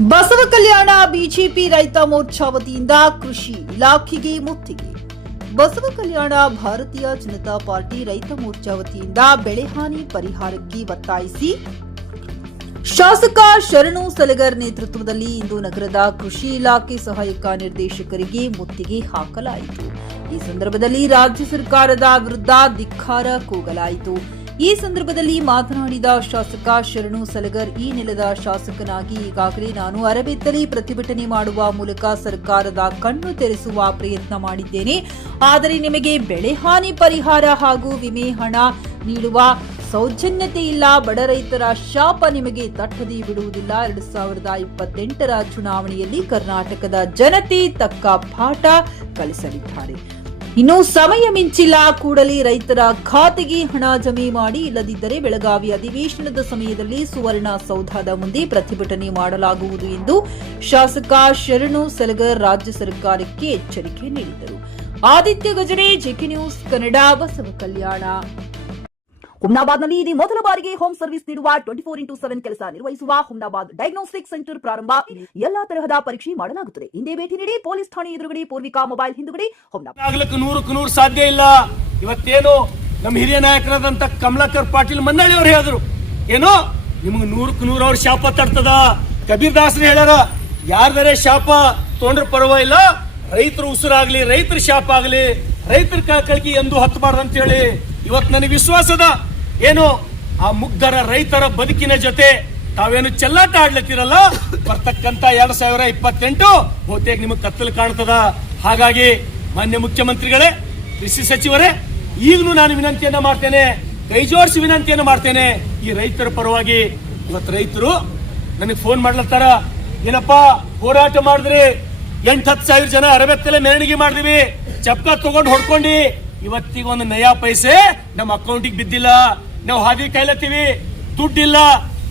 ಬಸವ ಕಲ್ಯಾಣ BJP ರೈತ ಮೋರ್ಚಾ ವತಿಯಿಂದ ಕೃಷಿ ಇಲಾಖೆಗೆ ಮುತ್ತಿಗೆ. ಬಸವ ಕಲ್ಯಾಣ ಭಾರತೀಯ ಜನತಾ ಪಾರ್ಟಿ ರೈತ ಮೋರ್ಚಾ ವತಿಯಿಂದ ಬೆಳೆಹಾನಿ ಪರಿಹಾರಕ್ಕೆ ಒತ್ತಾಯಿಸಿ ಶಾಸಕ ಶರಣು ಸಲಗರ್ ನೇತೃತ್ವದಲ್ಲಿ ಇಂದು ನಗರದ ಕೃಷಿ ಇಲಾಖೆ ಸಹಾಯಕ ನಿರ್ದೇಶಕರಿಗೆ ಮುತ್ತಿಗೆ ಹಾಕಲಾಯಿತು. ಈ ಸಂದರ್ಭದಲ್ಲಿ ರಾಜ್ಯ ಸರ್ಕಾರದ ವಿರುದ್ಧ ಧಿಕ್ಕಾರ ಕೂಗಲಾಯಿತು. ಈ ಸಂದರ್ಭದಲ್ಲಿ ಮಾತನಾಡಿದ ಶಾಸಕ ಶರಣು ಸಲಗರ್, ಈ ನೆಲದ ಶಾಸಕನಾಗಿ ಈಗಾಗಲೇ ನಾನು ಅರಬೆತ್ತಲಿ ಪ್ರತಿಭಟನೆ ಮಾಡುವ ಮೂಲಕ ಸರ್ಕಾರದ ಕಣ್ಣು ತೆರೆಸುವ ಪ್ರಯತ್ನ ಮಾಡಿದ್ದೇನೆ. ಆದರೆ ನಿಮಗೆ ಬೆಳೆ ಹಾನಿ ಪರಿಹಾರ ಹಾಗೂ ವಿಮೆ ಹಣ ನೀಡುವ ಸೌಜನ್ಯತೆ ಇಲ್ಲ. ಬಡ ರೈತರ ಶಾಪ ನಿಮಗೆ ತಟ್ಟದೆ ಬಿಡುವುದಿಲ್ಲ. 2028ರ ಚುನಾವಣೆಯಲ್ಲಿ ಕರ್ನಾಟಕದ ಜನತೆ ತಕ್ಕ ಪಾಠ ಕಲಿಸಲಿದ್ದಾರೆ. ಇನ್ನು ಸಮಯ ಮಿಂಚಿಲ್ಲ, ಕೂಡಲೇ ರೈತರ ಖಾತೆಗೆ ಹಣ ಜಮೆ ಮಾಡಿ, ಇಲ್ಲದಿದ್ದರೆ ಬೆಳಗಾವಿ ಅಧಿವೇಶನದ ಸಮಯದಲ್ಲಿ ಸುವರ್ಣ ಸೌಧದ ಮುಂದೆ ಪ್ರತಿಭಟನೆ ಮಾಡಲಾಗುವುದು ಎಂದು ಶಾಸಕ ಶರಣು ಸಲಗರ್ ರಾಜ್ಯ ಸರ್ಕಾರಕ್ಕೆ ಎಚ್ಚರಿಕೆ ನೀಡಿದರು. ಆದಿತ್ಯ ಗಜರೆ, ಜೆಕೆ ನ್ಯೂಸ್ ಕನ್ನಡ, ಬಸವ ಕಲ್ಯಾಣ. ಹುಮ್ನಾಬಾದ್ನಲ್ಲಿ ಇದು ಮೊದಲ ಬಾರಿಗೆ ಹೋಮ್ ಸರ್ವಿಸ್ ನೀಡುವ 24x7 ಕೆಲಸ ನಿರ್ವಹಿಸುವ ಹುಮ್ನಾಬಾದ್ ಡಯಾಗ್ನೋಸ್ಟಿಕ್ ಸೆಂಟರ್ ಪ್ರಾರಂಭ. ಎಲ್ಲಾ ತರಹದ ಪರೀಕ್ಷೆ ಮಾಡಲಾಗುತ್ತದೆ. ಹಿಂದೆ ಭೇಟಿ ನೀಡಿ. ಪೊಲೀಸ್ ಠಾಣೆ ಎದುರುಗಡೆ, ಪೂರ್ವಿಕಾ ಮೊಬೈಲ್ ಹಿಂದುಗಡೆ, ಹುಮ್ನಾಬಾದ್. 100% ಸಾಧ್ಯ ಇಲ್ಲ. ಇವತ್ತೇನು ನಮ್ಮ ಹಿರಿಯ ನಾಯಕರಾದಂತ ಕಮಲಾಕರ್ ಪಾಟೀಲ್ ಮನ್ನಳ್ಳಿ ಅವರು ಹೇಳಿದ್ರು, ಏನೋ ನಿಮ್ಗೆ 100% ಅವ್ರ ಶಾಪ ತಡ್ತದ. ಕಬೀರ್ ದಾಸರು ಹೇಳ್ಯಾರ, ಯಾರ್ದಾರೆ ಶಾಪ ತೊಗೊಂಡ್ರ ಪರವಾಗಿಲ್ಲ, ರೈತರು ಉಸಿರಾಗ್ಲಿ, ರೈತರ ಶಾಪ ಆಗ್ಲಿ, ರೈತರ ಕಳ್ಕಿ ಎಂದು ಹತ್ತಬಾರ್ದು ಅಂತ ಹೇಳಿ ಇವತ್ತು ನನಗೆ ವಿಶ್ವಾಸದ. ಏನು ಆ ಮುಗ್ಧರ ರೈತರ ಬದುಕಿನ ಜೊತೆ ತಾವೇನು ಚೆಲ್ಲಾಟ ಆಡ್ಲತ್ತಿರಲ್ಲ, ಬರ್ತಕ್ಕಂತ 2028 ಬಹುತೇಕ ನಿಮಗೆ ಕತ್ತಲು ಕಾಣ್ತದ. ಹಾಗಾಗಿ ಮಾನ್ಯ ಮುಖ್ಯಮಂತ್ರಿಗಳೇ, ಕೃಷಿ ಸಚಿವರೇ, ಈಗಲೂ ನಾನು ವಿನಂತಿಯನ್ನ ಮಾಡ್ತೇನೆ, ಕೈ ಜೋಡಿಸಿ ವಿನಂತಿಯನ್ನ ಮಾಡ್ತೇನೆ. ಈ ರೈತರ ಪರವಾಗಿ ಇವತ್ತು ರೈತರು ನನಗೆ ಫೋನ್ ಮಾಡ್ಲತ್ತಾರ, ಏನಪ್ಪಾ ಹೋರಾಟ ಮಾಡಿದ್ರಿ, 8-10 ಸಾವಿರ ಜನ ಅರಬೆತ್ತಲೆ ಮೆರವಣಿಗೆ ಮಾಡಿದ್ವಿ, ಚಪ್ಕ ತಗೊಂಡು ಹೊಡ್ಕೊಂಡಿ, ಇವತ್ತಿಗೆ ಒಂದು ನಯಾ ಪೈಸೆ ನಮ್ಮ ಅಕೌಂಟಿಗೆ ಬಿದ್ದಿಲ್ಲ. ನಾವು ಹಾದಿ ಕಾಯ್ಲತ್ತೀವಿ, ದುಡ್ಡಿಲ್ಲ,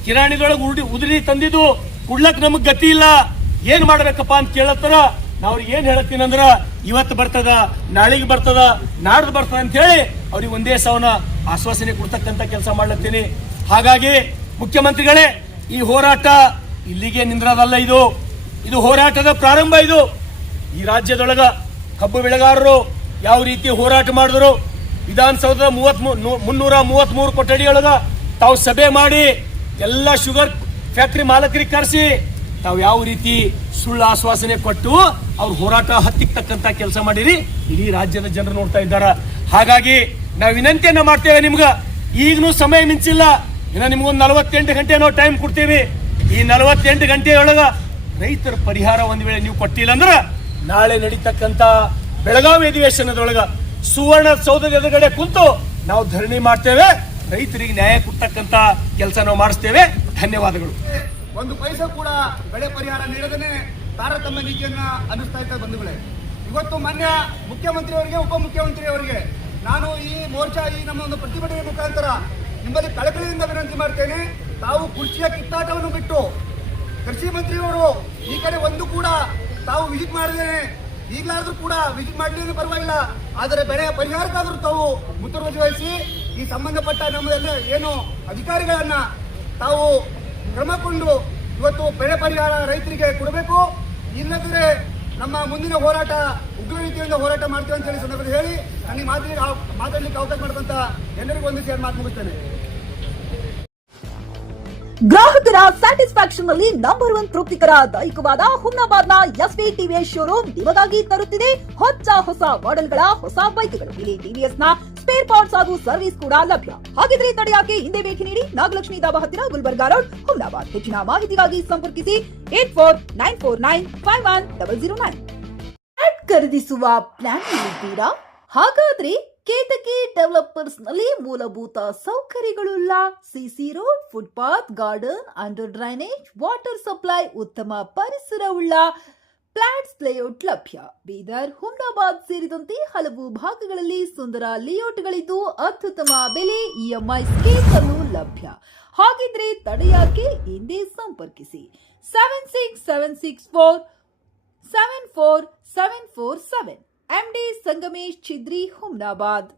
ಕಿರಾಣಿದೊಳಗೆ ಉದುರಿ ತಂದಿದ್ದು ಕುಡ್ಲಕ್ ನಮಗ್ ಗತಿ ಇಲ್ಲ, ಏನ್ ಮಾಡ್ಬೇಕಪ್ಪ ಅಂತ ಕೇಳತ್ತಾರ. ನಾವ್ ಅವ್ರಿಗೆ ಏನ್ ಹೇಳತ್ತೀನಿ ಅಂದ್ರ, ಇವತ್ತು ಬರ್ತದ, ನಾಳೆಗೆ ಬರ್ತದ, ನಾಡ್ದು ಬರ್ತದ ಅಂತ ಹೇಳಿ ಅವ್ರಿಗೆ ಒಂದೇ ಸಾವನ್ನ ಆಶ್ವಾಸನೆ ಕೊಡ್ತಕ್ಕಂತ ಕೆಲಸ ಮಾಡ್ಲತ್ತೀನಿ. ಹಾಗಾಗಿ ಮುಖ್ಯಮಂತ್ರಿಗಳೇ, ಈ ಹೋರಾಟ ಇಲ್ಲಿಗೆ ನಿಂದ್ರದಲ್ಲ, ಇದು ಹೋರಾಟದ ಪ್ರಾರಂಭ. ಇದು ಈ ರಾಜ್ಯದೊಳಗ ಕಬ್ಬು ಬೆಳೆಗಾರರು ಯಾವ ರೀತಿ ಹೋರಾಟ ಮಾಡಿದ್ರು, ವಿಧಾನಸೌಧದ 333 ಕೊಠಡಿಯೊಳಗ ತಾವು ಸಭೆ ಮಾಡಿ ಎಲ್ಲ ಶುಗರ್ ಫ್ಯಾಕ್ಟರಿ ಮಾಲಕರಿಗೆ ಕರೆಸಿ ತಾವು ಯಾವ ರೀತಿ ಸುಳ್ಳು ಆಶ್ವಾಸನೆ ಕೊಟ್ಟು ಅವ್ರ ಹೋರಾಟ ಹತ್ತಿಕ್ಕತಕ್ಕಂತ ಕೆಲಸ ಮಾಡಿರಿ, ಇಡೀ ರಾಜ್ಯದ ಜನರು ನೋಡ್ತಾ ಇದ್ದಾರ. ಹಾಗಾಗಿ ನಾವು ವಿನಂತಿಯನ್ನ ಮಾಡ್ತೇವೆ, ನಿಮ್ಗ ಈಗನೂ ಸಮಯ ಮಿಂಚಿಲ್ಲ, ಇನ್ನ ನಿಮ್ಗೊಂದು 48 ಗಂಟೆ ನಾವು ಟೈಮ್ ಕೊಡ್ತೀವಿ. ಈ 48 ಗಂಟೆಯೊಳಗ ರೈತರ ಪರಿಹಾರ ಒಂದ್ ವೇಳೆ ನೀವು ಕೊಟ್ಟಿಲ್ಲ ಅಂದ್ರ, ನಾಳೆ ನಡೀತಕ್ಕಂತ ಬೆಳಗಾವಿ ಅಧಿವೇಶನದೊಳಗ ಸುವರ್ಣ ಸೌಧದ ಎದುರುಗಡೆ ಕುಂತು ನಾವು ಧರಣಿ ಮಾಡ್ತೇವೆ. ರೈತರಿಗೆ ನ್ಯಾಯ ಕೊಡ್ತಕ್ಕಂತ ಕೆಲಸ ನಾವು ಮಾಡಿಸ್ತೇವೆ. ಧನ್ಯವಾದಗಳು. ಒಂದು ಪೈಸೆ ಕೂಡ ಬೆಳೆ ಪರಿಹಾರ ನೀಡದೇ ತಾರತಮ್ಯ ನೀತಿಯನ್ನ ಅನುಷ್ಠಾ ಇದ್ದ ಬಂಧುಗಳೇ, ಇವತ್ತು ಮಾನ್ಯ ಮುಖ್ಯಮಂತ್ರಿಯವರಿಗೆ, ಉಪಮುಖ್ಯಮಂತ್ರಿಯವರಿಗೆ ನಾನು ಈ ಮೋರ್ಚಾ, ಈ ನಮ್ಮ ಒಂದು ಪ್ರತಿಭಟನೆ ಮುಖಾಂತರ ನಿಮ್ಮಲ್ಲಿ ಕಳಕಳಿಯಿಂದ ವಿನಂತಿ ಮಾಡ್ತೇನೆ. ತಾವು ಕುರ್ಚಿಯ ಕಿತ್ತಾಟವನ್ನು ಬಿಟ್ಟು ಕೃಷಿ ಮಂತ್ರಿಯವರು ಈ ಕಡೆ ಒಂದು ಕೂಡ ತಾವು ವಿಸಿಟ್ ಮಾಡಿದ್ದೇನೆ, ಈಗಲಾದ್ರೂ ಕೂಡ ವಿಸಿಟ್ ಮಾಡಲಿಲ್ಲ ಪರವಾಗಿಲ್ಲ, ಆದರೆ ಬೆಳೆ ಪರಿಹಾರಕ್ಕಾದ್ರೂ ತಾವು ಮುತುವರ್ಜಿ ವಹಿಸಿ ಈ ಸಂಬಂಧಪಟ್ಟ ನಮ್ಮದೆಲ್ಲ ಏನು ಅಧಿಕಾರಿಗಳನ್ನ ತಾವು ಕ್ರಮಕೊಂಡು ಇವತ್ತು ಬೆಳೆ ಪರಿಹಾರ ರೈತರಿಗೆ ಕೊಡಬೇಕು. ಇಲ್ಲದಿದ್ರೆ ನಮ್ಮ ಮುಂದಿನ ಹೋರಾಟ ಉಗ್ರ ರೀತಿಯಿಂದ ಹೋರಾಟ ಮಾಡ್ತೇವೆ ಅಂತ ಹೇಳಿ ಸಂದರ್ಭದಲ್ಲಿ ಹೇಳಿ ನನಗೆ ಮಾತಾಡಲಿಕ್ಕೆ ಅವಕಾಶ ಮಾಡಿದಂತ ಎಲ್ಲರಿಗೂ ಒಂದು ಸೇರಿ ಮಾತು ಮುಗಿಸ್ತೇನೆ. ಗ್ರಾಹಕರ ಸ್ಯಾಟಿಸ್ಫ್ಯಾಕ್ಷನ್ ನಲ್ಲಿ ನಂಬರ್ 1 ತೃಪ್ತಿಕರ ದೈಹಿಕವಾದ ಹುಮ್ನಾಬಾದ್ನ ಎಸ್ವಿ ಟಿವಿಎಸ್ ಶೋರೂಮ್ ನಿಮಗಾಗಿ ತರುತ್ತಿದೆ ಹೊಸ ಮಾಡೆಲ್ಗಳ ಹೊಸ ಬೈಕ್ಗಳು. ಇಲ್ಲಿ ಟಿವಿಎಸ್ ನ ಸ್ಪೇರ್ ಪಾರ್ಟ್ಸ್ ಹಾಗೂ ಸರ್ವಿಸ್ ಕೂಡ ಲಭ್ಯ. ಹಾಗಿದ್ರೆ ತಡೆಯಾಕೆ ಹಿಂದೆ ಭೇಟಿ ನೀಡಿ. ನಾಗಲಕ್ಷ್ಮಿ ದಾಬಾ ಹತ್ತಿರ, ಗುಲ್ಬರ್ಗಾ ರೋಡ್, ಹುಮ್ನಾಬಾದ್. ಹೆಚ್ಚಿನ ಮಾಹಿತಿಗಾಗಿ ಸಂಪರ್ಕಿಸಿ 8494951009. ಖರೀದಿಸುವ ಪ್ಲಾನ್ ಇದ್ದೀರಾ? ಹಾಗಾದ್ರೆ ಕೇತಕಿ ಡೆವಲಪರ್ಸ್ ನಲ್ಲಿ ಮೂಲಭೂತ ಸೌಕರ್ಯಗಳುಳ್ಳ CC road, footpath, garden, under drainage, water supply, ಉತ್ತಮ ಪರಿಸರವುಳ್ಳ ಫ್ಲಾಟ್ಸ್ ಲೇಔಟ್ ಲಭ್ಯ. ಬೀದರ್, ಹುಮ್ನಾಬಾದ್ ಸೇರಿದಂತೆ ಹಲವು ಭಾಗಗಳಲ್ಲಿ ಸುಂದರ ಲೇಔಟ್ಗಳಿದ್ದು ಅತ್ಯುತ್ತಮ ಬೆಲೆ, ಇಎಂಐ ಸ್ಕೀಮ್ ಅನ್ನು ಲಭ್ಯ. ಹಾಗಿದ್ರೆ ತಡೆಯಾಕೆ ಹಿಂದೆ ಸಂಪರ್ಕಿಸಿ 7676474747. MD ಸಂಗಮೇಶ್ ಚಿದ್ರಿ, ಹುಮ್ನಾಬಾದ್.